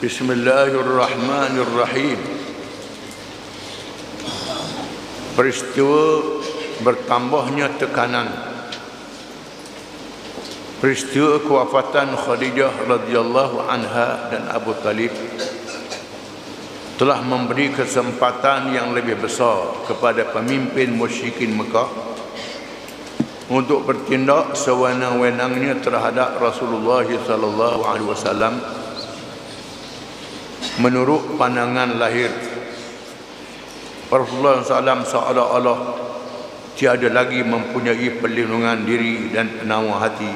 Bismillahirrahmanirrahim. Peristiwa bertambahnya tekanan. Peristiwa kewafatan Khadijah radhiyallahu anha dan Abu Talib telah memberi kesempatan yang lebih besar kepada pemimpin musyrikin Mekah untuk bertindak sewenang-wenangnya terhadap Rasulullah sallallahu alaihi wasallam menurut pandangan lahir. Rasulullah SAW seolah-olah tiada lagi mempunyai perlindungan diri dan penawar hati.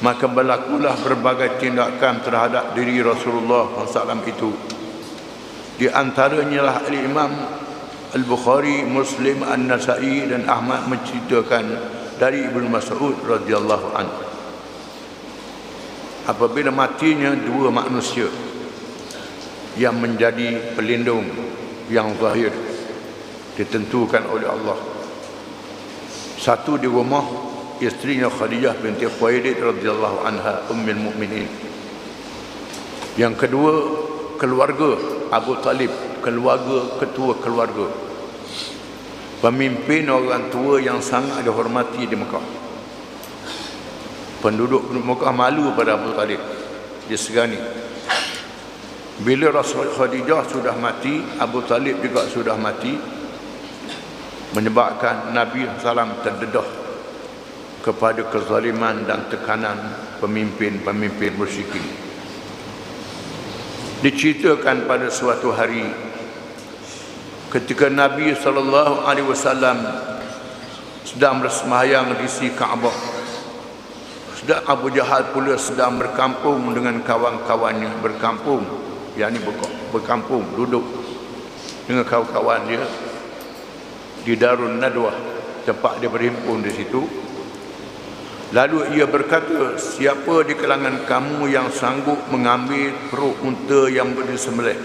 Maka berlakulah berbagai tindakan terhadap diri Rasulullah SAW itu. Di antaranya lah Imam Al-Bukhari, Muslim, An-Nasai dan Ahmad menceritakan dari Ibnu Mas'ud radhiyallahu anhu. Apabila matinya dua manusia yang menjadi pelindung yang zahir ditentukan oleh Allah. Satu di rumah isterinya Khadijah binti Khuwailid radhiyallahu anha ummul mukminin. Yang kedua keluarga Abu Talib, keluarga ketua keluarga, pemimpin orang tua yang sangat dihormati di Mekah. Penduduk Mekah malu pada Abu Talib, disegani. Bila Rasul Khadijah sudah mati, Abu Talib juga sudah mati, menyebabkan Nabi SAW terdedah kepada kezaliman dan tekanan pemimpin-pemimpin musyrikin. Diceritakan pada suatu hari ketika Nabi SAW sedang bersembahyang di sisi Kaabah, sedang Abu Jahal pula sedang berkampung dengan kawan-kawannya, berkampung, duduk dengan kawan-kawan dia di Darun Nadwah, tempat dia berhimpun di situ. Lalu ia berkata, siapa di kalangan kamu yang sanggup mengambil perut unta yang disembelih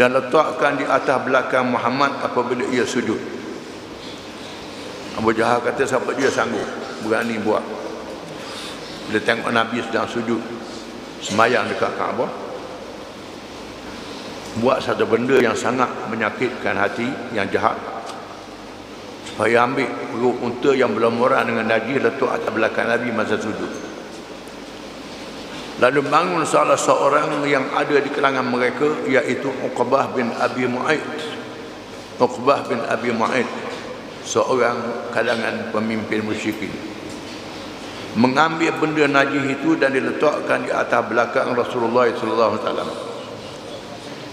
dan letakkan di atas belakang Muhammad apabila ia sujud? Abu Jahal kata, siapa dia sanggup berani buat? Bila tengok Nabi sedang sujud sembahyang dekat Kaabah, buat satu benda yang sangat menyakitkan hati, yang jahat, supaya ambil perut unta yang berlumuran dengan najis letak atas belakang Nabi masa sujud. Lalu bangun salah seorang yang ada di kalangan mereka, iaitu Uqbah bin Abi Mu'aid. Uqbah bin Abi Mu'aid, seorang kalangan pemimpin musyrikin, mengambil benda najis itu dan diletakkan di atas belakang Rasulullah SAW.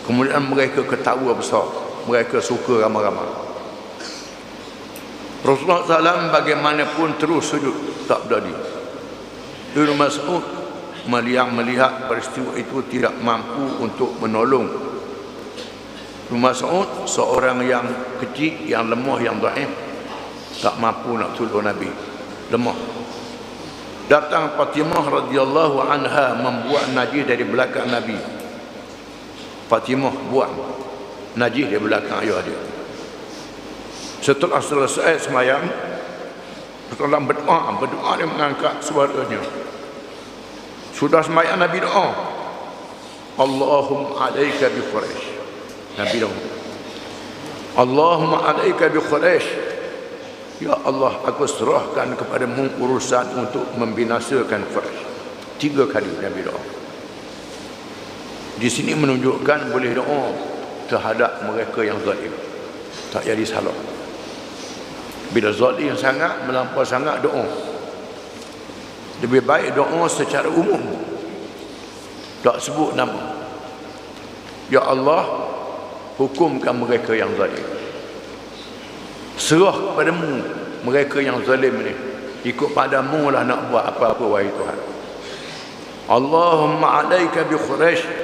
Kemudian mereka ketawa besar, mereka suka ramai-ramai. Rasulullah SAW bagaimanapun terus sujud, tak berdiri. Ibnu Mas'ud melihat peristiwa itu tidak mampu untuk menolong. Ibnu Mas'ud seorang yang kecil, yang lemah, yang dhaif, tak mampu nak tolong Nabi, lemah. Datang Fatimah radhiyallahu anha membuat najis dari belakang Nabi. Fatimah buat najis di belakang ayah dia. Setelah selesai sembahyang, setelah berdoa dia mengangkat suaranya. Sudah sembahyang Nabi doa, Allahumma alaika bi Quraisy. Nabi doa, Allahumma alaika bi Quraisy. Ya Allah, aku serahkan kepadamu urusan untuk membinasakan Quraisy. 3 kali Nabi doa. Di sini menunjukkan boleh doa terhadap mereka yang zalim, tak jadi salah. Bila zalim sangat, melampau sangat, doa. Lebih baik doa secara umum, tak sebut nama. Ya Allah, hukumkan mereka yang zalim. Serah kepadamu mereka yang zalim ni. Ikut padamu lah nak buat apa-apa, wahai Tuhan. Allahumma alaika bi Quraisy.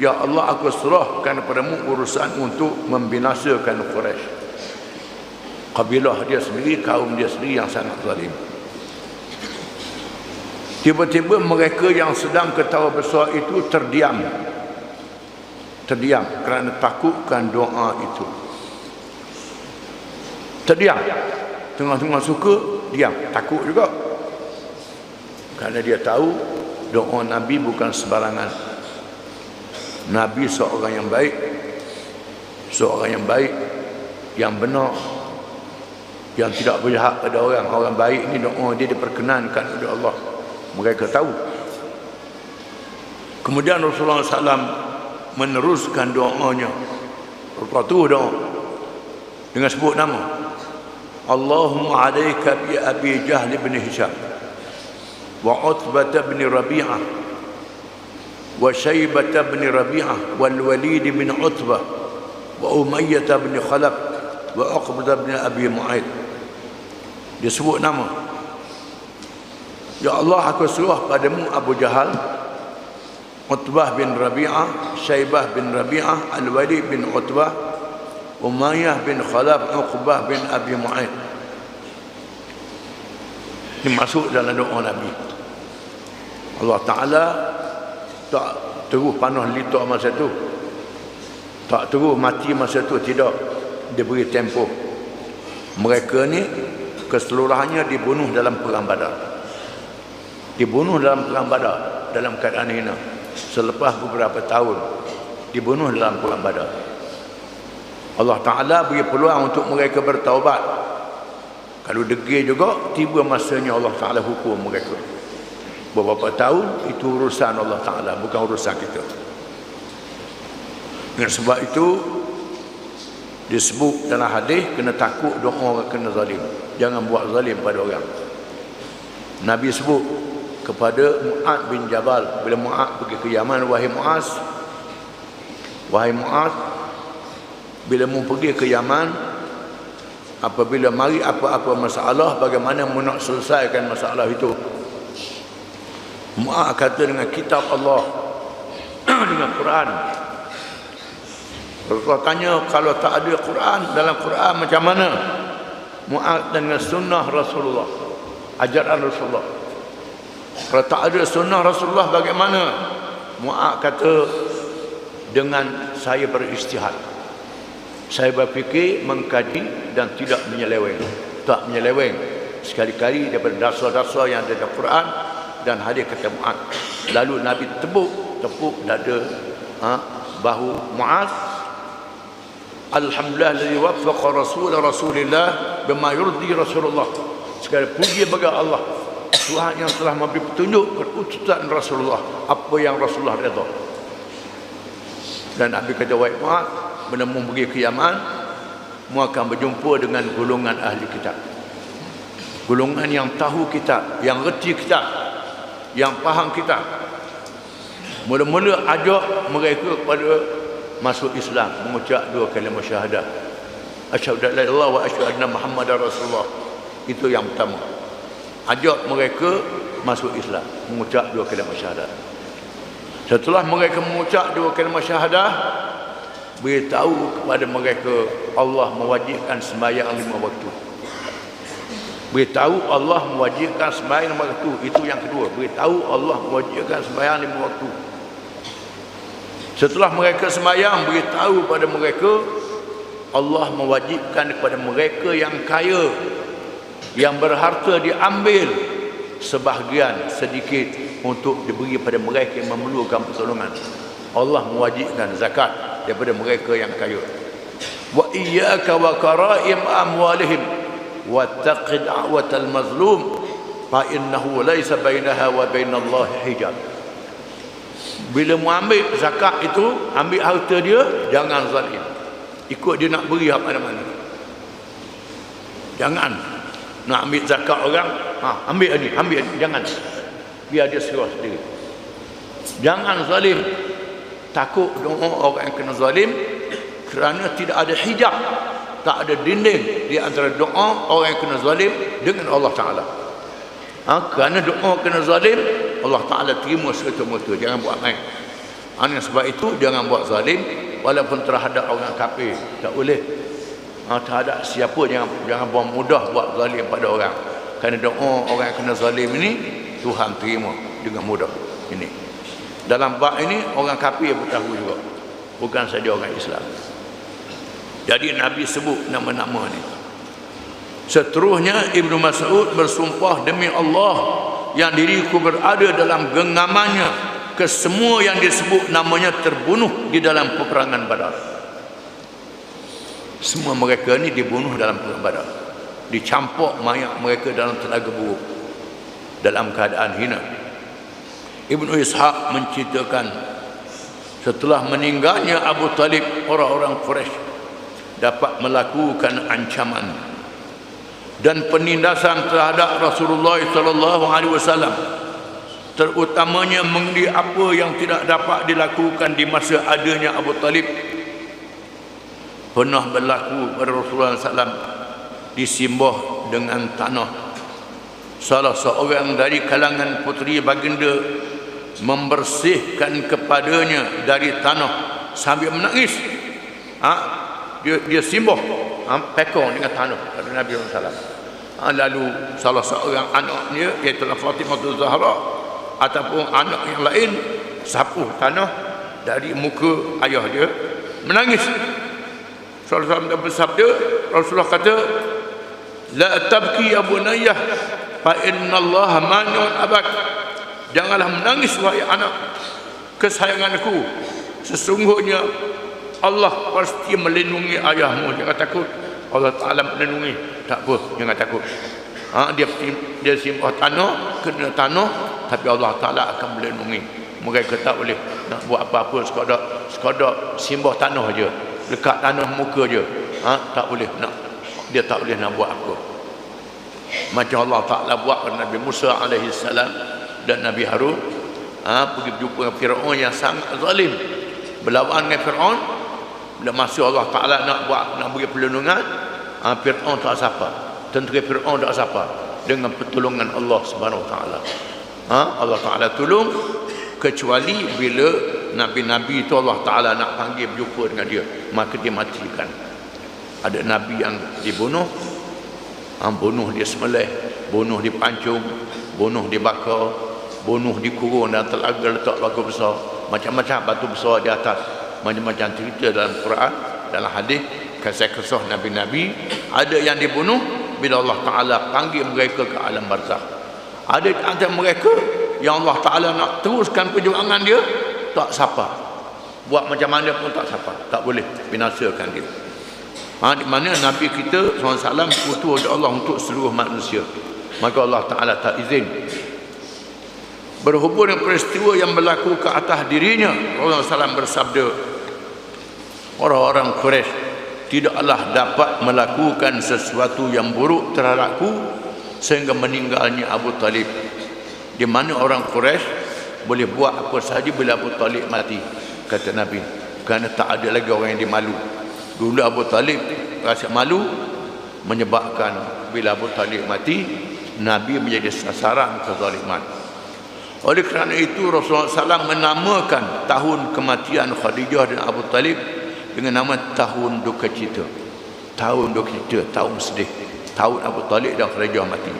Ya Allah, aku serahkan kepadamu urusan untuk membinasakan Quraisy. Kabilah dia sendiri, kaum dia sendiri yang sangat zalim. Tiba-tiba mereka yang sedang ketawa besar itu terdiam kerana takutkan doa itu. Terdiam, tengah-tengah suka, diam, takut juga. Kerana dia tahu doa Nabi bukan sembarangan. Nabi seorang yang baik, seorang yang baik, yang benar, yang tidak berjahat pada orang. Orang baik ni doa dia diperkenankan oleh Allah, mereka tahu. Kemudian Rasulullah SAW meneruskan doanya. Lepas tu doa dengan sebut nama, Allahumma alaika bi Abi Jahl bin Hisham wa Utbah bin Rabi'ah wa Syaibah bin Rabi'ah wal Walid bin Utbah wa Umayyah bin Khalaf wa Uqbah bin Abi Mu'aid. Dia sebut nama. Ya Allah, aku suruh padamu Abu Jahal, Utbah bin Rabi'ah, Syaibah bin Rabi'ah, Al-Walid bin Utbah, Umayyah bin Khalaf, Uqbah bin Abi Mu'aid. Ini masuk dalam doa Nabi. Allah Ta'ala tak terus panah litak masa tu, tak terus mati masa tu, tidak. Dia beri tempoh. Mereka ni keseluruhannya dibunuh dalam perang Badar. Dibunuh dalam perang Badar dalam keadaan hina. Selepas beberapa tahun dibunuh dalam perang Badar. Allah Ta'ala beri peluang untuk mereka bertaubat. Kalau degil juga, tiba masanya Allah Ta'ala hukum mereka. Beberapa tahun itu urusan Allah Ta'ala, bukan urusan kita. Dengan sebab itu disebut dalam hadis, kena takut doa orang kena zalim. Jangan buat zalim pada orang. Nabi sebut kepada Mu'ad bin Jabal, bila Mu'ad pergi ke Yaman, wahai Mu'az, bila mu pergi ke Yaman, apabila mari apa-apa masalah, bagaimana mu nak selesaikan masalah itu? Mu'ad kata dengan kitab Allah, dengan Quran. Rasulullah tanya, kalau tak ada Quran, dalam Quran macam mana? Mu'ad dengan sunnah Rasulullah, ajaran Rasulullah. Kalau tak ada sunnah Rasulullah, bagaimana? Mu'ad kata, dengan saya beristihad, saya berfikir, mengkaji dan tidak menyeleweng. Tak menyeleweng sekali-kali daripada dasar-dasar yang ada dalam Quran dan hadis, kata Mu'ad. Lalu Nabi tepuk dada bahu Mu'ad. Alhamdulillah alladhi waffaqa Rasulullah bima yurdi Rasulullah. Segala puji bagi Allah, Tuhan yang telah memberi petunjuk keputusan Rasulullah, apa yang Rasulullah redha. Dan Nabi kata, wahai Mu'ad, bila mu pergi ke Yaman, mu akan berjumpa dengan golongan ahli kitab, golongan yang tahu kitab, yang reti kitab, yang faham kitab. Mula-mula ajak mereka kepada masuk Islam, mengucap dua kalimah syahadah, asyhadu an la ilaha illallah wa asyhadu anna Muhammadar Rasulullah. Itu yang pertama. Ajak mereka masuk Islam, mengucap dua kalimah syahadah. Setelah mereka mengucap dua kalimah syahadah, beritahu kepada mereka Allah mewajibkan sembahyang 5 waktu. Beritahu Allah mewajibkan sembahyang 5 waktu. Itu yang kedua. Beritahu Allah mewajibkan sembahyang 5 waktu. Setelah mereka sembahyang, beritahu pada mereka Allah mewajibkan kepada mereka yang kaya, yang berharta, diambil sebahagian sedikit untuk diberi pada mereka yang memerlukan pertolongan. Allah mewajibkan zakat daripada mereka yang kaya. Wa iyyaka wa karaim amwalihim wattaqi da'watal mazlum fa innahu laysa bainaha wa bainallahi hijab. Bila mu ambil zakat itu, ambil harta dia, jangan zalim. Ikut dia nak beri apa mana. Jangan nak ambil zakat orang, ambil ni, jangan. Biar dia serah sendiri. Jangan zalim. Takut doa orang yang kena zalim, kerana tidak ada hijab, tak ada dinding di antara doa orang yang kena zalim dengan Allah Ta'ala. Kerana doa kena zalim, Allah Ta'ala terima serta-merta. Jangan buat main. Sebab itu jangan buat zalim, walaupun terhadap orang kafir, tak boleh. Terhadap siapa jangan buat mudah buat zalim pada orang. Kerana doa orang yang kena zalim ini Tuhan terima dengan mudah. Ini dalam bab ini orang kafir pun tahu juga, bukan saja orang Islam. Jadi Nabi sebut nama-nama ni. Seterusnya Ibnu Mas'ud bersumpah, demi Allah yang diriku berada dalam genggamannya, kesemua yang disebut namanya terbunuh di dalam peperangan Badar. Semua mereka ni dibunuh dalam peperangan Badar, dicampur mayat mereka dalam telaga buruk dalam keadaan hina. Ibnu Ishaq menceritakan, setelah meninggalnya Abu Talib, orang-orang Quraisy dapat melakukan ancaman dan penindasan terhadap Rasulullah SAW, terutamanya mengenai apa yang tidak dapat dilakukan di masa adanya Abu Talib. Pernah berlaku pada Rasulullah SAW disimbah dengan tanah. Salah seorang dari kalangan puteri baginda membersihkan kepadanya dari tanah sambil menangis. Dia simbah pekong dengan tanah pada Nabi SAW. Lalu salah seorang anaknya, iaitu Fatimah Zahra ataupun anak yang lain, sapu tanah dari muka ayah dia, menangis. Rasulullah bersabda, Rasulullah kata, la tabki ya bunayyah fa inna Allah mani'un abak. Janganlah menangis wahai anak kesayanganku, sesungguhnya Allah pasti melindungi ayahmu. Jangan takut, Allah Ta'ala melindungi. Tak apa, jangan takut. Dia simbah tanah, kena tanah, tapi Allah Ta'ala akan melindungi. Mereka tak boleh nak buat apa-apa, sekadar simbah tanah je, dekat tanah muka je. Tak boleh nak, dia tak boleh nak buat apa. Macam Allah Ta'ala buat pada Nabi Musa AS dan Nabi Harun, pergi berjumpa dengan Fir'aun yang sangat zalim, berlawan dengan Fir'aun. Bila masa Allah Ta'ala nak beri perlindungan, Fir'aun tak siapa, tentera Fir'aun tak siapa, dengan pertolongan Allah Subhanahu Wa Ta'ala. Allah Ta'ala tolong, kecuali bila Nabi-Nabi itu Allah Ta'ala nak panggil berjumpa dengan dia, maka dia matikan. Ada Nabi yang dibunuh, bunuh dia sembelih, bunuh dipancung, bunuh dibakar, bunuh dikurung dan telaga letak batu besar, macam-macam batu besar di atas, macam-macam cerita dalam Quran, dalam hadis, kisah-kisah Nabi-Nabi. Ada yang dibunuh bila Allah Ta'ala panggil mereka ke alam barzakh. Ada antara mereka yang Allah Ta'ala nak teruskan perjuangan dia, tak siapa, buat macam mana pun tak siapa, tak boleh binasakan dia. Di mana Nabi kita SAW kutu oleh Allah untuk seluruh manusia, maka Allah Ta'ala tak izin. Berhubung dengan peristiwa yang berlaku ke atas dirinya, Rasulullah SAW bersabda, orang-orang Quraisy tidaklah dapat melakukan sesuatu yang buruk terhadapku sehingga meninggalnya Abu Talib. Di mana orang Quraisy boleh buat apa sahaja bila Abu Talib mati, kata Nabi, kerana tak ada lagi orang yang dimalu. Dulu Abu Talib rasa malu, menyebabkan bila Abu Talib mati, Nabi menjadi sasaran kezaliman. Oleh kerana itu Rasulullah SAW menamakan tahun kematian Khadijah dan Abu Talib dengan nama tahun duka cita. Tahun duka cita, tahun sedih, tahun Abu Talib dan Khadijah mati.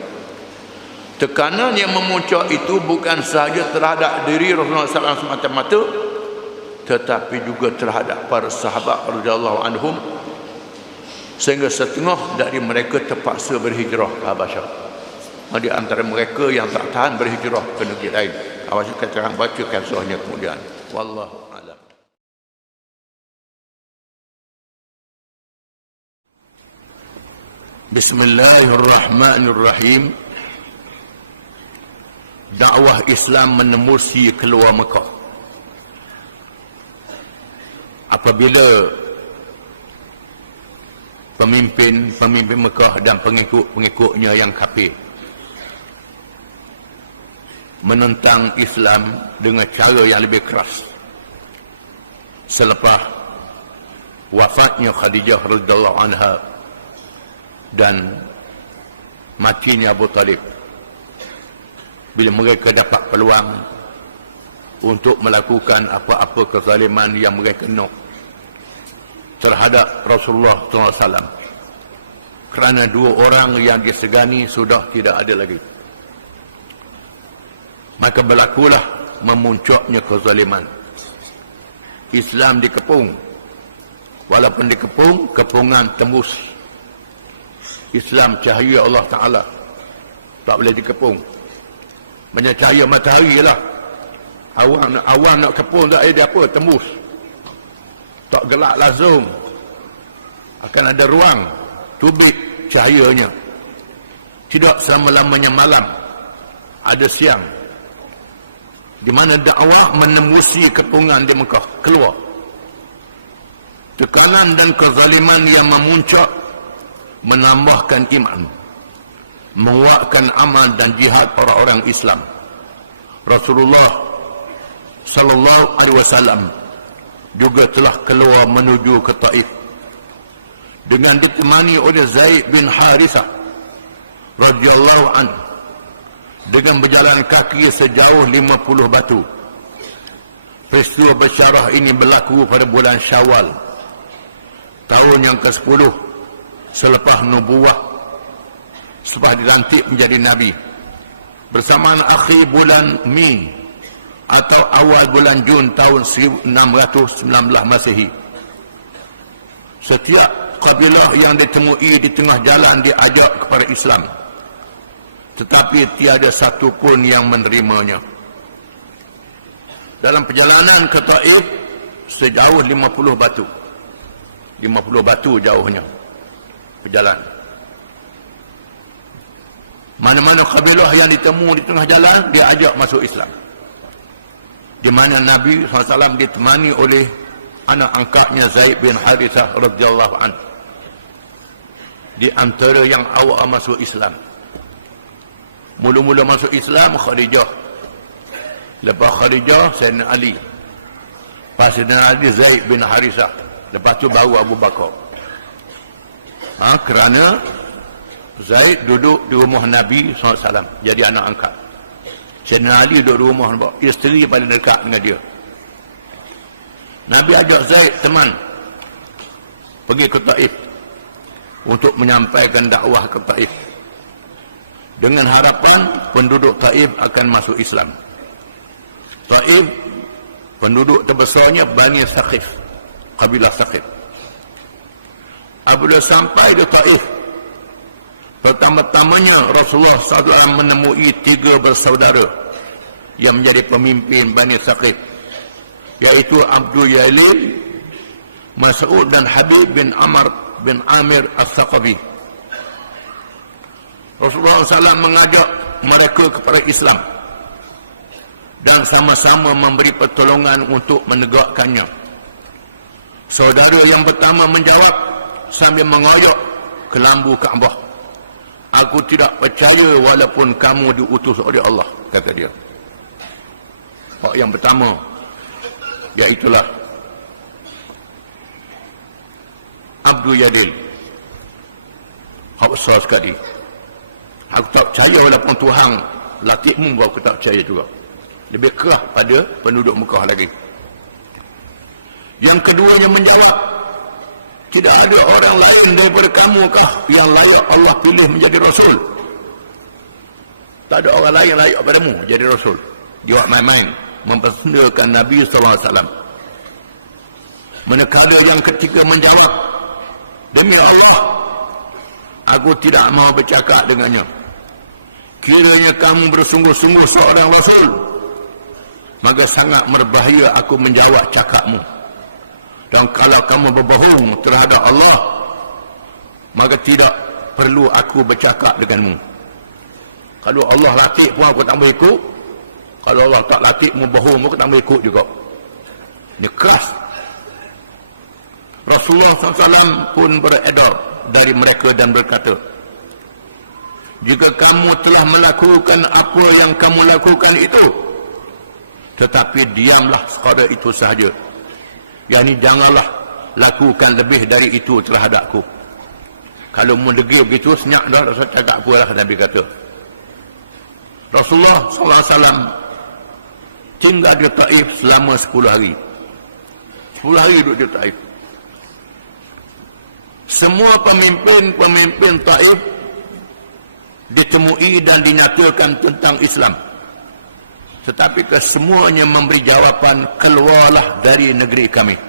Tekanan yang memuncak itu bukan sahaja terhadap diri Rasulullah SAW semata-mata, tetapi juga terhadap para sahabat radhiyallahu anhum, sehingga setengah dari mereka terpaksa berhijrah ke Habasyah. Di antara mereka yang tak tahan berhijrah ke negeri lain. Awak akan baca kisahnya kemudian. Wallahu a'lam. Bismillahirrahmanirrahim. Dakwah Islam menembusi keluar Mekah. Apabila pemimpin Mekah dan pengikut-pengikutnya yang kafir menentang Islam dengan cara yang lebih keras selepas wafatnya Khadijah radhiyallahu anha dan matinya Abu Talib. Bila mereka dapat peluang untuk melakukan apa-apa kezaliman yang mereka nak terhadap Rasulullah SAW, kerana dua orang yang disegani sudah tidak ada lagi, maka berlakulah memuncaknya kezaliman. Islam dikepung, walaupun dikepung, kepungan tembus. Islam cahaya Allah Ta'ala, tak boleh dikepung. banyak cahaya matahari lah. Awan nak kepung tak ada apa, tembus. Tak gelap langsung. Akan ada ruang tubik cahayanya. Tidak selama-lamanya malam. Ada siang. Di mana dakwah menembusi kepungan di Mekah. Keluar. Tekanan dan kezaliman yang memuncak menambahkan iman. Menguatkan amal dan jihad orang-orang Islam. Rasulullah sallallahu alaihi wasallam juga telah keluar menuju ke Taif dengan ditemani oleh Zaid bin Harithah radhiyallahu anhu dengan berjalan kaki sejauh 50 batu. Peristiwa bersyarah ini berlaku pada bulan Syawal tahun yang ke-10 selepas nubuah, selepas dilantik menjadi nabi, bersamaan akhir bulan Mi atau awal bulan Jun tahun 1619 Masehi. Setiap kabilah yang ditemui di tengah jalan diajak kepada Islam, tetapi tiada satu pun yang menerimanya. Dalam perjalanan ke Taif sejauh 50 batu. 50 batu jauhnya perjalanan. Mana-mana kabilah yang ditemu di tengah jalan diajak masuk Islam. Di mana Nabi SAW ditemani oleh anak angkatnya Zaid bin Harithah radhiyallahu anhu. Di antara yang awal masuk Islam, mula-mula masuk Islam Khadijah, lepas Khadijah Sayyidina Ali, lepas Sayyidina Ali Zaid bin Harithah, lepas tu baru Abu Bakar. Kerana Zaid duduk di rumah Nabi SAW jadi anak angkat. Sayyidina Ali duduk di rumah isteri paling dekat dengan dia. Nabi ajak Zaid teman pergi ke Taif untuk menyampaikan dakwah ke Taif dengan harapan penduduk Taif akan masuk Islam. Taif penduduk terbesarnya Bani Saqif, kabilah Saqif. Apabila sampai di Taif, pertama-tamanya Rasulullah SAW menemui 3 bersaudara yang menjadi pemimpin Bani Saqif, yaitu Abdul Yalil, Mas'ud dan Habib bin Amir As-Saqafi. Rasulullah SAW mengajak mereka kepada Islam dan sama-sama memberi pertolongan untuk menegakkannya. Saudara yang pertama menjawab sambil mengoyak ke lambu Kaabah, "Aku tidak percaya walaupun kamu diutus oleh Allah," kata dia. Orang yang pertama, iaitulah Abdul Yadil. Hak besar sekali. Aku tak percaya walaupun Tuhan latihmu, aku tak percaya juga. Lebih kerah pada penduduk Mekah lagi. Yang keduanya menjawab, "Tidak ada orang lain daripada kamu kah yang layak Allah pilih menjadi Rasul?" Tak ada orang lain yang layak padamu jadi Rasul. Jawab main-main, mempersendakan Nabi SAW. Manakala yang ketiga menjawab, "Demi Allah, aku tidak mahu bercakap dengannya. Kiranya kamu bersungguh-sungguh seorang Rasul, maka sangat berbahaya aku menjawab cakapmu. Dan kalau kamu berbohong terhadap Allah, maka tidak perlu aku bercakap denganmu. Kalau Allah latih pun aku tak boleh ikut. Kalau Allah tak latihmu bohong, aku tak boleh ikut juga." Ini keras. Rasulullah SAW pun beredar dari mereka dan berkata, "Jika kamu telah melakukan apa yang kamu lakukan itu, tetapi diamlah sekadar itu sahaja. Yani janganlah lakukan lebih dari itu terhadapku." Kalau mendegil begitu, senyap dah rasa cakap apa lah, Nabi kata. Rasulullah SAW tinggal di Taif selama 10 hari. 10 hari duduk di Taif. Semua pemimpin Taif ditemui dan dinyatakan tentang Islam. Tetapi kesemuanya memberi jawapan, "Keluarlah dari negeri kami.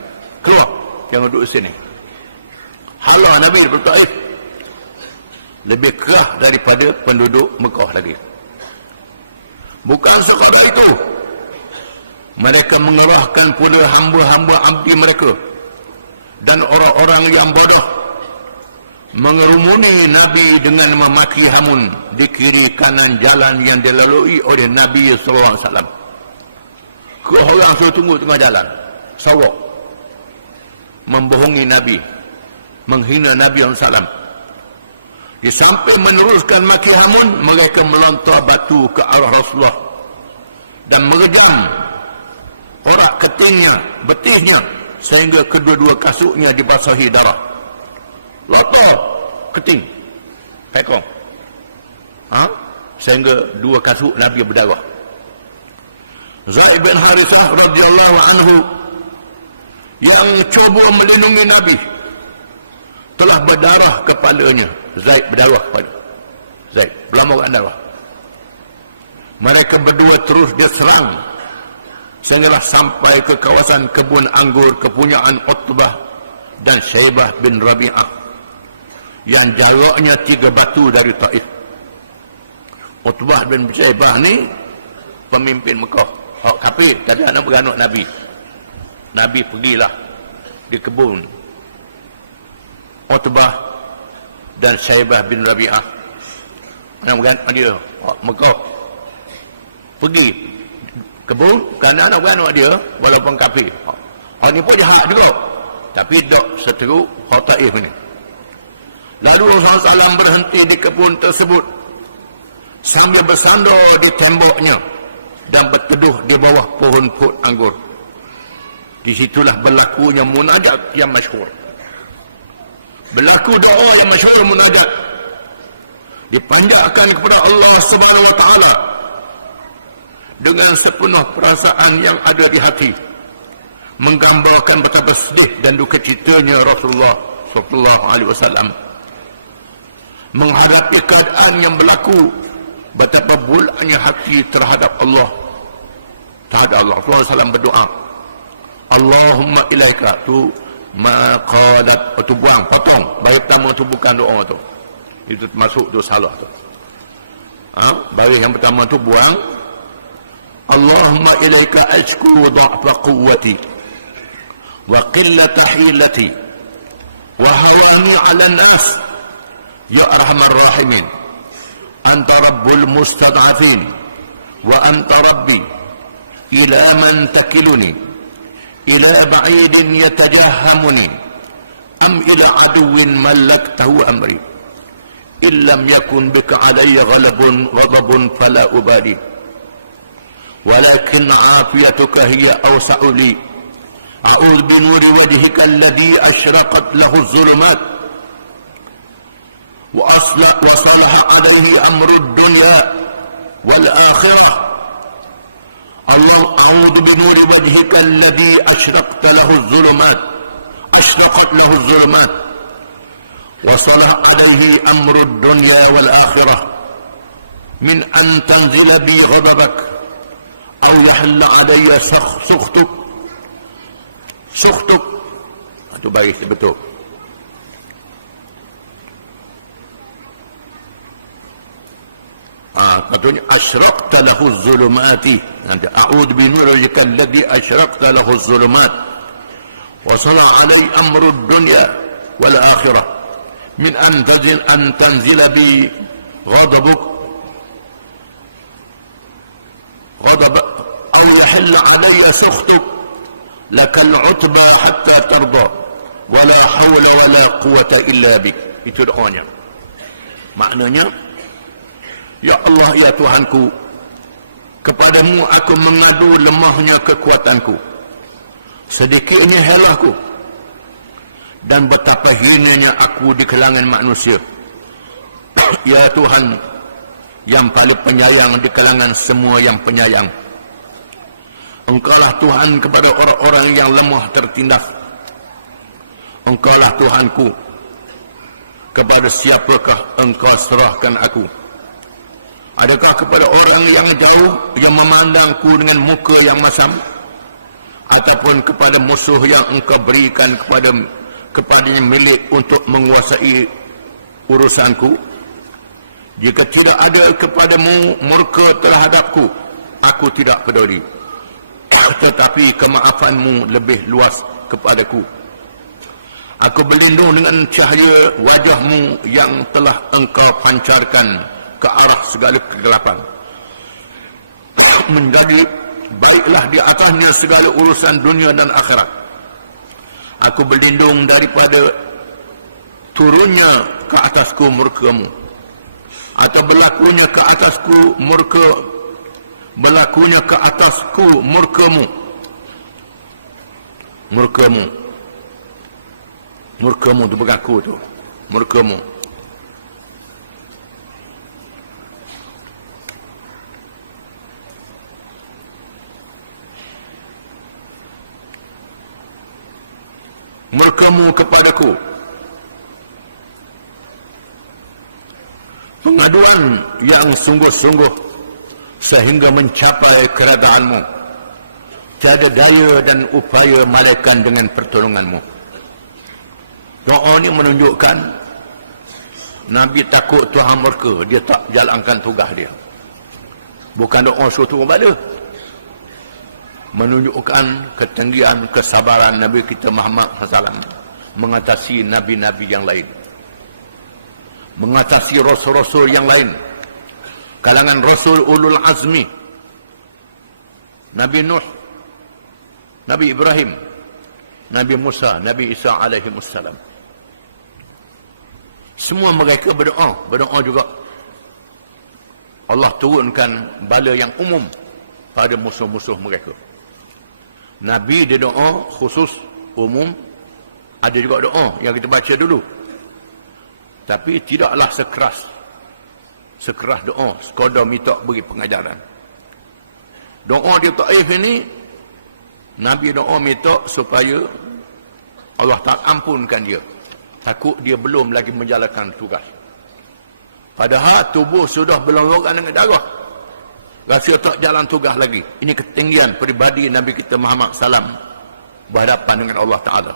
Keluar, jangan duduk sini." Halau Nabi di Taif lebih kerah daripada penduduk Mekah lagi. Bukan sekadar itu, mereka mengerahkan pula hamba-hamba abdi mereka dan orang-orang yang bodoh mengerumuni Nabi dengan memaki hamun di kiri kanan jalan yang dilalui oleh Nabi SAW. Ke orang suruh tunggu tengah jalan, sawak, membohongi Nabi, menghina Nabi SAW. Di samping meneruskan maki hamun, mereka melontar batu ke arah Rasulullah dan merejam orak ketingnya, betisnya, sehingga kedua-dua kasutnya dibasahi darah. Lontar keting, pekong, sehingga dua kasut Nabi berdarah. Zaid bin Harithah radhiyallahu anhu yang cuba melindungi Nabi telah berdarah kepalanya. Zaid berdarah kepala Zaid, berlambang darah. Mereka berdua terus diserang sehinggalah sampai ke kawasan kebun anggur kepunyaan Utbah dan Syaibah bin Rabi'ah yang jaraknya 3 batu dari Taif. Utbah bin Syaibah ni pemimpin Mekah, hak kafir, tadi anak beranak Nabi. Nabi pergilah di kebun Utbah dan Syaibah bin Rabi'ah, anak beranak dia, hak Mekah, pergi kebun kerana anak beranak dia walaupun kafir. Hak ni pun jahat juga, tapi tak seteruk hak Taif ni. Lalu Rasulullah SAW berhenti di kebun tersebut sambil bersandar di temboknya dan berteduh di bawah pohon pot anggur. Di situlah berlakunya munajat yang masyhur. Berlaku doa yang masyhur munajat. Dipanjatkan kepada Allah Subhanahu wa taala dengan sepenuh perasaan yang ada di hati, menggambarkan betapa sedih dan duka citanya Rasulullah sallallahu alaihi wasallam menghadapi keadaan yang berlaku, betapa bulatnya hati terhadap Allah. Rasulullah SAW berdoa, Allahumma ilaika, tu maqalat, tu buang, potong. Baris pertama tu bukan doa tu, itu termasuk tu salah tu. Baris yang pertama tu buang. Allahumma ilaika ashku dha'fa quwwati wa qillata hilati wa hawani 'ala an-nas ya arhamar rahimin, anta rabbul mustad'afin wa anta rabbi, ila man takiluni, ila ba'idin yatajahamuni, am ila aduwin malaktahu amri, illam yakun bika alayya ghadabun fala ubali, walakin afiyatuka hiya awsa'u li, a'udzu bi nuri wajhika alladhi ashraqat lahu adh-dhulumat وصلح عليه أمر الدنيا والآخرة. الله أعوذ بنور وجهك الذي أشرقت له الظلمات وصلح عليه أمر الدنيا والآخرة من أن تنزل بي غضبك أو يحل علي سخطك. Itu baik betul. Katanya asyraqta lahu az-zulumati, a'udzu bi nurika alladhi asyraqta lahu az-zulumat wa sala 'alai amru ad-dunya wal akhirah min an tanzila bi ghadabuk aw yahilla 'alayya sukhtuk lakal 'utba hatta tarda wa la hawla wa la quwwata illa bik. Itu doanya. Maknanya, ya Allah, ya Tuhanku, kepadamu aku mengadu lemahnya kekuatanku, sedikitnya helahku, dan betapa hinanya aku di kalangan manusia. Ya Tuhan yang paling penyayang di kalangan semua yang penyayang, Engkaulah Tuhan kepada orang-orang yang lemah tertindas. Engkaulah Tuhanku, kepada siapakah Engkau serahkan aku? Adakah kepada orang yang jauh yang memandangku dengan muka yang masam, ataupun kepada musuh yang Engkau berikan kepadanya milik untuk menguasai urusanku? Jika tidak ada kepadamu murka terhadapku, aku tidak peduli. Tetapi kemaafanmu lebih luas kepadaku. Aku berlindung dengan cahaya wajahmu yang telah engkau pancarkan ke arah segala kegelapan. Menjadi baiklah di atasnya segala urusan dunia dan akhirat. Aku berlindung daripada turunnya ke atasku murkamu, atau berlakunya ke atasku murkamu. Murkamu tu berlaku tu, murkamu. Murkamu kepadaku. Pengaduan yang sungguh-sungguh sehingga mencapai keradaanmu. Tiada daya dan upaya malaikat dengan pertolonganmu. Doa ini menunjukkan Nabi takut Tuhan murka, dia tak jalankan tugas dia. Bukan doa suruh turun bala. Menunjukkan ketinggian kesabaran Nabi kita Muhammad SAW mengatasi nabi-nabi yang lain, mengatasi rasul-rasul yang lain, kalangan rasul ulul azmi, Nabi Nuh, Nabi Ibrahim, Nabi Musa, Nabi Isa alaihi wassalam. Semua mereka berdoa juga. Allah turunkan bala yang umum pada musuh-musuh mereka. Nabi dia doa khusus, umum. Ada juga doa yang kita baca dulu. Tapi tidaklah sekeras doa sekadar minta beri pengajaran. Doa dia taif ini, Nabi doa minta supaya Allah tak ampunkan dia. Takut dia belum lagi menjalankan tugas. Padahal tubuh sudah berlonggaran dengan darah. Rasa tak jalan tugas lagi. Ini ketinggian peribadi Nabi kita Muhammad SAW berhadapan dengan Allah Ta'ala.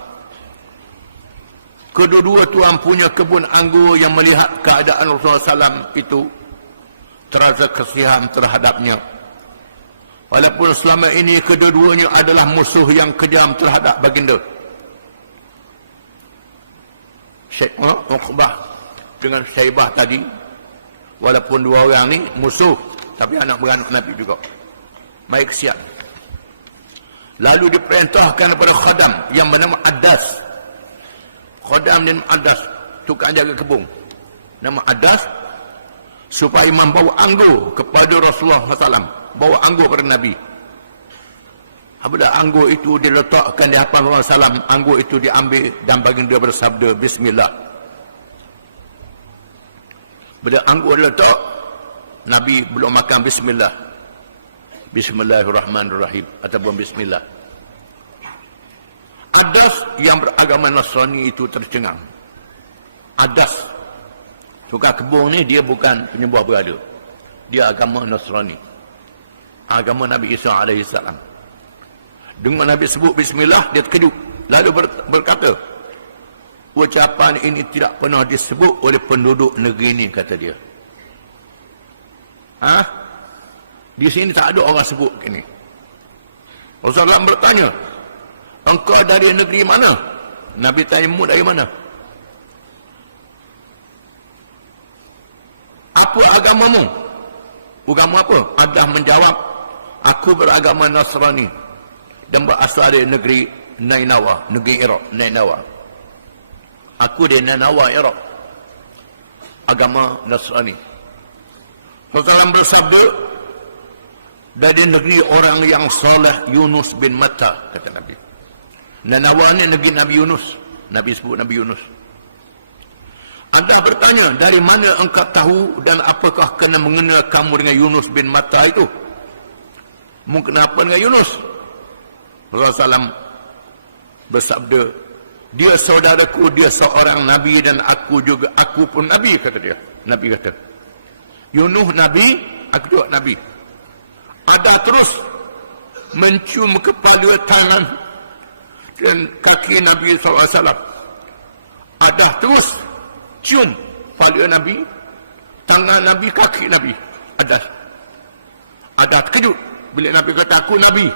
Kedua-dua tuan punya kebun anggur yang melihat keadaan Rasulullah SAW itu terasa kasihan terhadapnya. Walaupun selama ini kedua-duanya adalah musuh yang kejam terhadap baginda. Syekh Uqbah dengan Syaibah tadi, walaupun dua orang ni musuh, tapi anak beranak Nabi juga. Baik siap. Lalu diperintahkan kepada khadam yang bernama Adas. Khadam dan Adas, tukang jaga kebun, nama Adas, supaya membawa anggur kepada Rasulullah SAW. Bawa anggur kepada Nabi. Apabila anggur itu diletakkan di hadapan Rasulullah SAW, anggur itu diambil dan baginda bersabda Bismillah. Bila anggur diletak, Nabi belum makan Bismillah. Bismillahirrahmanirrahim ataupun Bismillah. Adas yang beragama Nasrani itu tercengang. Adas tukang kebun ni dia bukan penyembah berhala. Dia agama Nasrani. Agama Nabi Isa alaihissalam. Dengan Nabi sebut Bismillah, dia terkejut. Lalu berkata, ucapan ini tidak pernah disebut oleh penduduk negeri ini, kata dia. Di sini tak ada orang sebut ini. Rasulullah bertanya, engkau dari negeri mana? Nabi tanya, mu dari mana? Apa agamamu? Agama apa? Adah menjawab, aku beragama Nasrani dan berasal dari negeri Nainawa, negeri Iraq, Nainawa. Aku dari Nainawa, Iraq. Agama Nasrani. Rasulullah bersabda, dari negeri orang yang soleh Yunus bin Matta, kata Nabi. Nainawa ni negeri Nabi Yunus. Nabi sebut Nabi Yunus. Anda bertanya, dari mana engkau tahu dan apakah kena mengenal kamu dengan Yunus bin Matta itu? Mungkin apa dengan Yunus? Rasulullah SAW bersabda, dia saudaraku, dia seorang Nabi dan aku juga, aku pun Nabi, kata dia. Nabi kata, Yunus Nabi, aku juga Nabi. Ada terus mencium kepala, tangan dan kaki Nabi SAW. Ada terus cium kepala Nabi, tangan Nabi, kaki Nabi. Ada terkejut. Bila Nabi kata aku Nabi,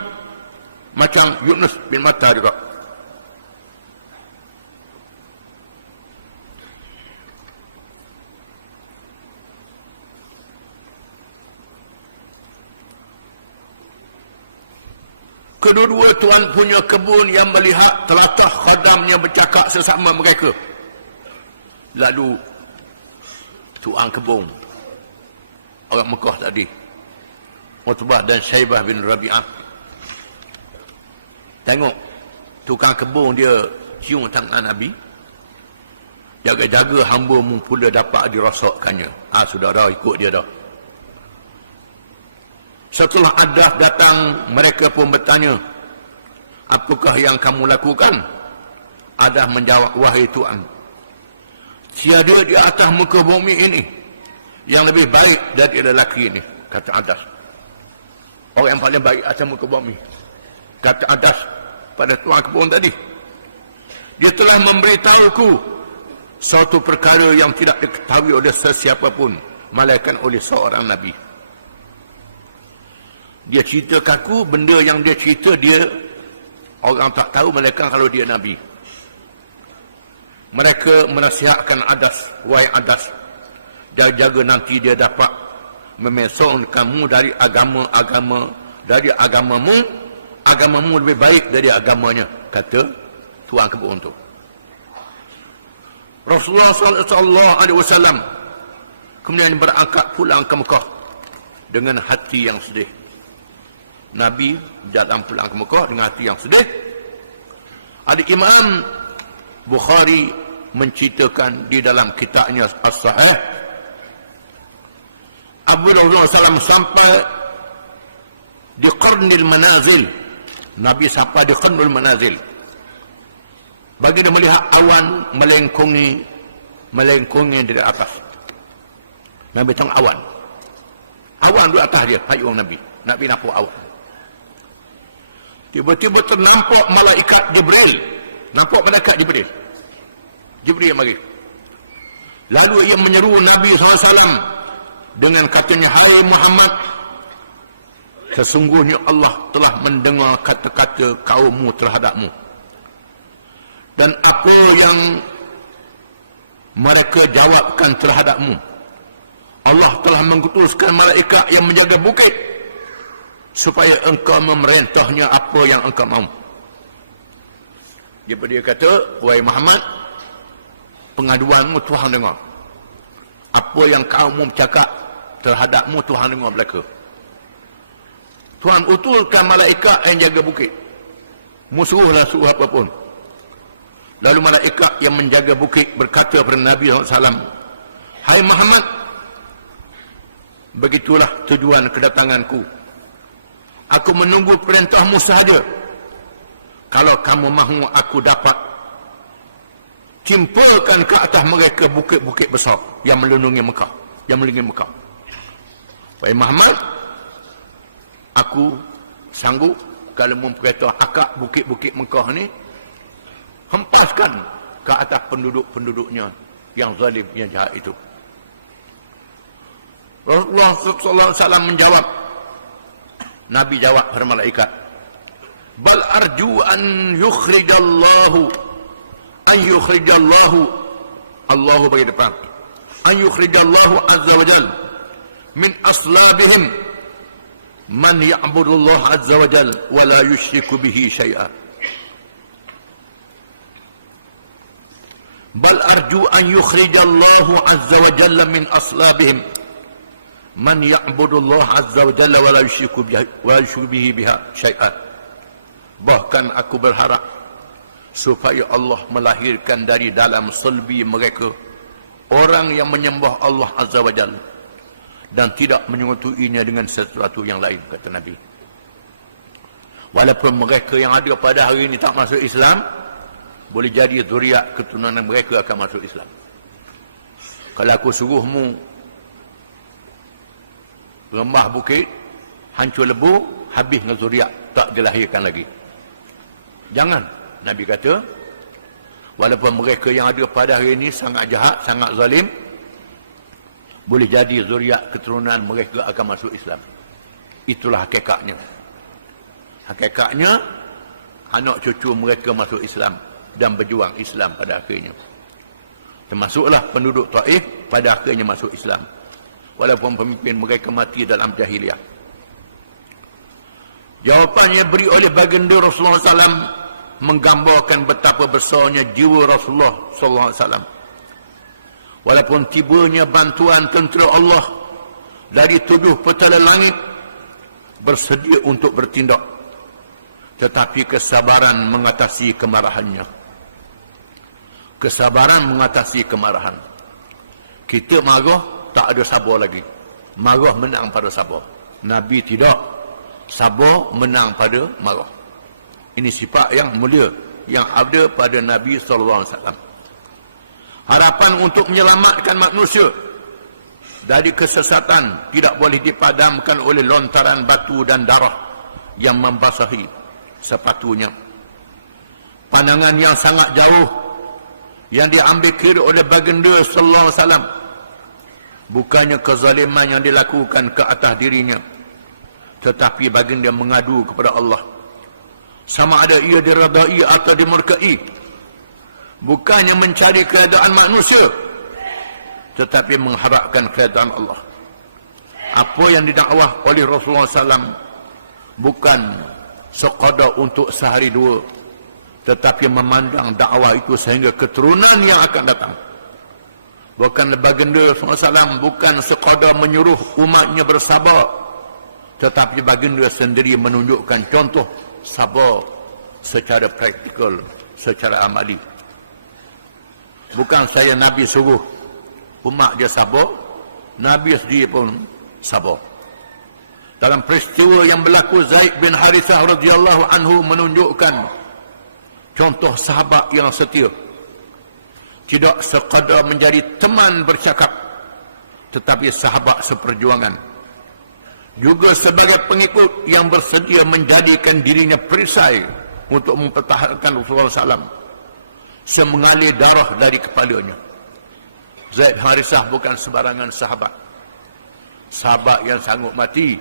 macam Yunus bin Matta juga. Kedua-dua tuan punya kebun yang melihat telatah khadamnya bercakap sesama mereka. Lalu tuan kebun, orang Mekah tadi, Utbah dan Syaibah bin Rabi'ah, tengok tukang kebun dia cium tangan Nabi, jaga-jaga hamba-Mu pula dapat dirosakkannya. Sudah dah ikut dia dah. Setelah Adas datang, mereka pun bertanya, apakah yang kamu lakukan? Adas menjawab, wahai Tuan, tiada di atas muka bumi ini yang lebih baik dari lelaki ini, kata Adas. Orang yang paling baik atas muka bumi, kata Adas pada tuan kebun tadi. Dia telah memberitahuku suatu perkara yang tidak diketahui oleh sesiapa pun, melainkan oleh seorang Nabi. Dia ceritakan aku benda yang dia cerita, dia orang tak tahu melainkan kalau dia Nabi. Mereka menasihatkan Adas, wahai Adas, jaga-jaga nanti dia dapat memesongkanmu dari agamamu lebih baik dari agamanya, kata tuan kebun itu. Rasulullah SAW kemudian berangkat pulang ke Mekah dengan hati yang sedih. Nabi jalan pulang ke Mekah dengan hati yang sedih. Ada Imam Bukhari menceritakan di dalam kitabnya As-Sahih, Abu Rasulullah SAW sampai di Qarnil Manazil. Nabi sampai di Qarnil Manazil. Bagi dia melihat awan melengkungi dari atas. Nabi tengok awan. Awan di atas dia, payung Nabi. Nabi nampak awan. Tiba-tiba ternampak malaikat Jibril. Nampak malaikat Jibril. Jibril mari. Lalu ia menyeru Nabi SAW dengan katanya, hai Muhammad, sesungguhnya Allah telah mendengar kata-kata kaummu terhadapmu. Dan apa yang mereka jawabkan terhadapmu. Allah telah mengutuskan malaikat yang menjaga bukit supaya engkau memerintahnya apa yang engkau mahu. Dia kata, wahai Muhammad, pengaduanmu Tuhan dengar. Apa yang kamu bercakap terhadapmu Tuhan dengar belaka. Tuhan utuskan malaikat yang jaga bukit. Musuhlah suruh apapun. Lalu malaikat yang menjaga bukit berkata kepada Nabi SAW, hai Muhammad, begitulah tujuan kedatanganku. Aku menunggu perintahmu sahaja. Kalau kamu mahu, aku dapat cimpulkan ke atas mereka bukit-bukit besar yang melindungi Mekah. Wahai Muhammad, aku sanggup kalau memperintah akak bukit-bukit Mekah ni, hempaskan ke atas penduduk-penduduknya yang zalim, yang jahat itu. Rasulullah SAW menjawab, Nabi jawab kepada malaikat, bal arju an yukhrijallahu Allahu bagi depan, an yukhrijallahu azza wa jal min aslabihim man ya'budullah azza wa jal wa la yushriku bihi syai'a. Bal arju an yukhrijallahu azza wa jalla min aslabihim man ya'budullah azza wa jalla wa la yushriku bihi biha syai'an. Bahkan aku berharap supaya Allah melahirkan dari dalam selbi mereka orang yang menyembah Allah azza wa jalla dan tidak menyekutuinya dengan sesuatu yang lain, kata Nabi. Walaupun mereka yang ada pada hari ini tak masuk Islam, boleh jadi zuriat keturunan mereka akan masuk Islam. Kalau aku suruhmu rembah bukit, hancur lebu, habis dengan zuriat, tak dilahirkan lagi. Jangan. Nabi kata, walaupun mereka yang ada pada hari ini sangat jahat, sangat zalim, boleh jadi zuriat keturunan mereka akan masuk Islam. Itulah hakikatnya. Hakikatnya anak cucu mereka masuk Islam dan berjuang Islam pada akhirnya. Termasuklah penduduk Taif pada akhirnya masuk Islam, walaupun pemimpin mereka mati dalam jahiliah. Jawapannya beri oleh baginda Rasulullah SAW menggambarkan betapa besarnya jiwa Rasulullah SAW. Walaupun tibanya bantuan tentera Allah dari tujuh petala langit bersedia untuk bertindak, tetapi kesabaran mengatasi kemarahannya. Kesabaran mengatasi kemarahan. Kita marah, tak ada sabar lagi. Marah menang pada sabar. Nabi tidak. Sabar menang pada marah. Ini sifat yang mulia yang ada pada Nabi SAW. Harapan untuk menyelamatkan manusia dari kesesatan tidak boleh dipadamkan oleh lontaran batu dan darah yang membasahi sepatunya. Pandangan yang sangat jauh yang diambil kira oleh baginda sallallahu alaihi wasallam bukannya kezaliman yang dilakukan ke atas dirinya, tetapi baginda mengadu kepada Allah, sama ada ia diradai atau dimurkai. Bukannya mencari keadaan manusia, tetapi mengharapkan keadaan Allah. Apa yang didakwah oleh Rasulullah SAW bukan sekadar untuk sehari dua, tetapi memandang dakwah itu sehingga keturunan yang akan datang. Bukan baginda Rasulullah SAW bukan sekadar menyuruh umatnya bersabar, tetapi baginda sendiri menunjukkan contoh sabar secara praktikal, secara amali. Bukan saya Nabi suruh umat dia sabar, Nabi sendiri pun sabar. Dalam peristiwa yang berlaku, Zaid bin Harithah radhiyallahu anhu menunjukkan contoh sahabat yang setia. Tidak sekadar menjadi teman bercakap, tetapi sahabat seperjuangan. Juga sebagai pengikut yang bersedia menjadikan dirinya perisai untuk mempertahankan Rasulullah SAW semengalir darah dari kepalanya. Zaid bin Harithah bukan sebarangan sahabat. Sahabat yang sanggup mati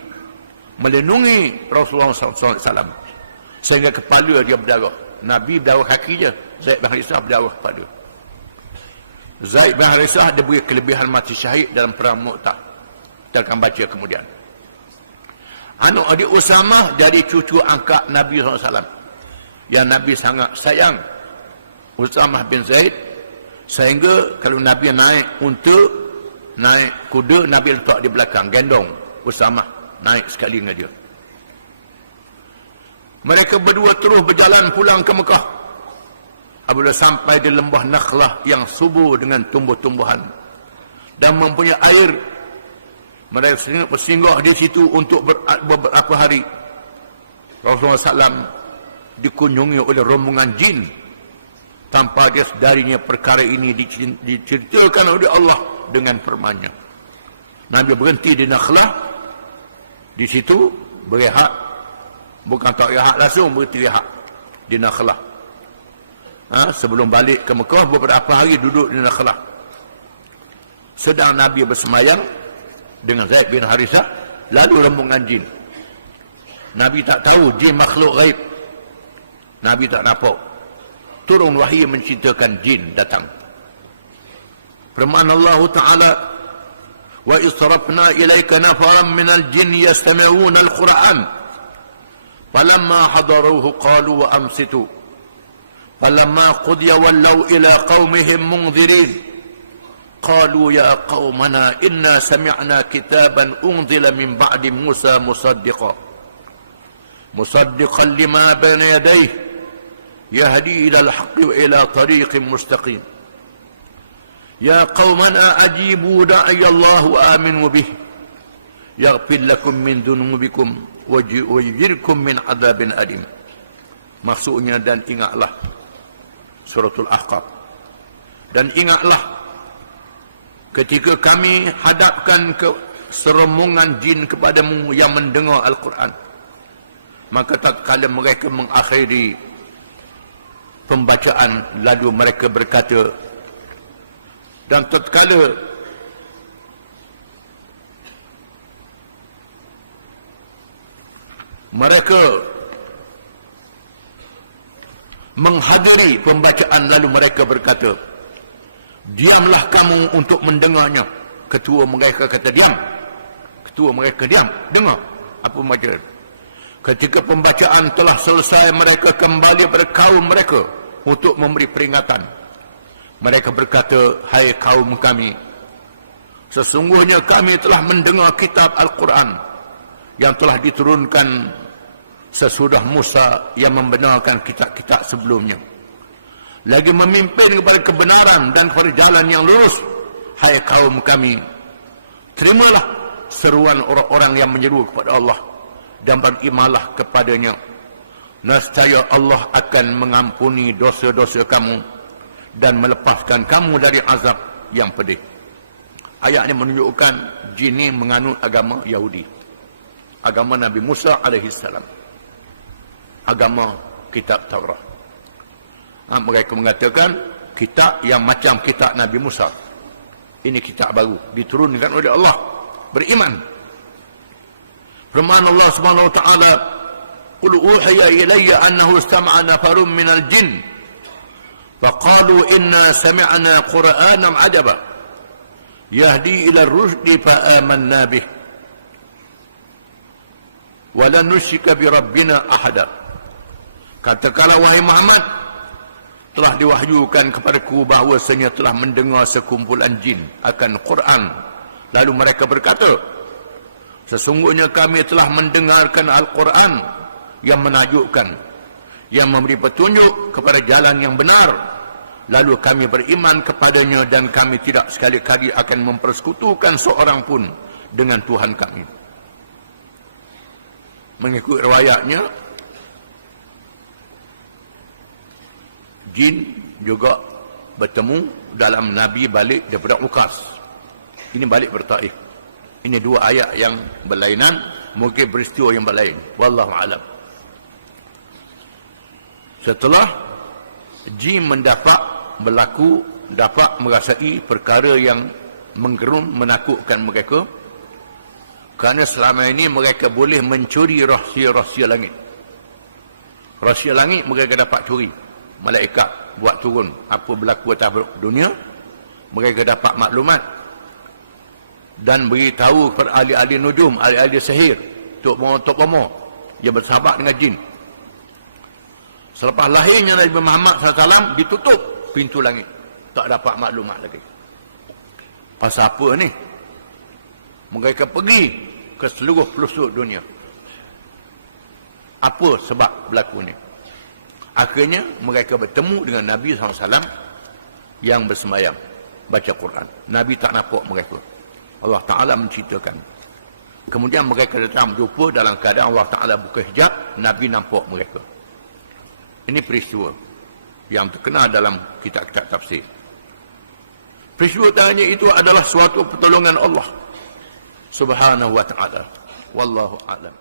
melindungi Rasulullah SAW sehingga kepala dia berdarah. Nabi berdarah kaki je, Zaid bin Harithah berdarah kepala. Zaid bin Harithah dia beri kelebihan mati syahid dalam perang Mu'tah. Kita akan baca kemudian. Anak adik Usamah jadi cucu angkat Nabi SAW yang Nabi sangat sayang. Usamah bin Zaid, sehingga kalau Nabi naik unta, naik kuda, Nabi letak di belakang, gendong Usamah naik sekali dengan dia. Mereka berdua terus berjalan pulang ke Mekah. Apabila sampai di lembah Nakhlah yang subur dengan tumbuh-tumbuhan dan mempunyai air, mereka bersinggah di situ untuk beberapa hari. Rasulullah SAW dikunjungi oleh rombongan jin. Tanpa dia sedarinya perkara ini diceritakan oleh Allah dengan firman-Nya. Nabi berhenti di Nakhlah, di situ berehat, bukan tak rehat langsung, berhenti rehat di Nakhlah. Sebelum balik ke Mekah, beberapa hari duduk di Nakhlah. Sedang Nabi bersemayang dengan Zaid bin Harithah, lalu rombongan jin. Nabi tak tahu jin makhluk gaib. Nabi tak nampak. Turun wahyu menceritakan jin datang. Firman Allah Ta'ala, wa israfna ilaika nafaran minal jin yastami'una al-Quran falamma hadaruhu qalu wa amsitu falamma qudiya wallaw ila qaumihim munzirin qalu ya qaumana inna sami'na kitaban unzila min ba'di Musa musaddiqan lima bayna yadayhi يهدي إلى الحق وإلى طريق مستقيم يا قومنا أجيبوا داعي الله وآمنوا به يغفر لكم من ذنوبكم ويجركم من عذاب أليم. Maksudnya, dan ingatlah suratul Ahqaf, dan ingatlah ketika kami hadapkan ke serombongan jin kepadamu yang mendengar Al-Quran, maka tatkala mereka mengakhiri pembacaan, lalu mereka berkata, dan tatkala Mereka menghadiri pembacaan lalu mereka berkata, diamlah kamu untuk mendengarnya. Ketua mereka kata diam. Ketua mereka diam, dengar apa membaca. Ketika pembacaan telah selesai, mereka kembali pada kaum mereka untuk memberi peringatan. Mereka berkata, hai kaum kami, sesungguhnya kami telah mendengar kitab Al-Quran yang telah diturunkan sesudah Musa yang membenarkan kitab-kitab sebelumnya, lagi memimpin kepada kebenaran dan kepada jalan yang lurus. Hai kaum kami, terimalah seruan orang-orang yang menyeru kepada Allah dan berimanlah kepadanya. Nescaya Allah akan mengampuni dosa-dosa kamu dan melepaskan kamu dari azab yang pedih. Ayat ini menunjukkan jin ini menganut agama Yahudi, agama Nabi Musa alaihissalam, agama kitab Taurat. Mereka mengatakan kitab yang macam kitab Nabi Musa. Ini kitab baru diturunkan oleh Allah. Beriman. Firman Allah Subhanahu wa taala, "Qul uhiya ilayya annahu istama'a nafarun minal jin faqalu inna sami'na Qur'anan 'ajaba yahdi ila ar-rusydi fa amanna bih wa lan nusyrika bi rabbina ahada." Katakanlah wahai Muhammad, telah diwahyukan kepadaku bahawasanya telah mendengar sekumpulan jin akan Quran. Lalu mereka berkata, sesungguhnya kami telah mendengarkan Al-Quran yang menakjubkan, yang memberi petunjuk kepada jalan yang benar. Lalu kami beriman kepadanya dan kami tidak sekali-kali akan mempersekutukan seorang pun dengan Tuhan kami. Mengikut riwayatnya, jin juga bertemu dalam Nabi balik daripada Uqas. Ini balik bertaif. Ini dua ayat yang berlainan, mungkin peristiwa yang berlain. Wallahu alam. Setelah jin dapat merasai perkara yang menggerun, menakutkan mereka, kerana selama ini mereka boleh mencuri rahsia-rahsia langit. Rahsia langit mereka dapat curi. Malaikat buat turun apa berlaku atas dunia, mereka dapat maklumat dan beritahu kepada ahli-ahli nujum, ahli-ahli sihir, Tok Momo yang bersahabat dengan jin. Selepas lahirnya Nabi Muhammad SAW, ditutup pintu langit, tak dapat maklumat lagi. Pasal apa ni? Mereka pergi ke seluruh pelosok dunia. Apa sebab berlaku ni? Akhirnya mereka bertemu dengan Nabi SAW yang bersemayam baca Quran. Nabi tak nampak mereka. Allah Ta'ala menceritakan. Kemudian mereka datang berjumpa dalam keadaan Allah Ta'ala buka hijab, Nabi nampak mereka. Ini peristiwa yang terkenal dalam kitab-kitab tafsir. Peristiwa tanya itu adalah suatu pertolongan Allah Subhanahu wa Ta'ala. Wallahu a'lam.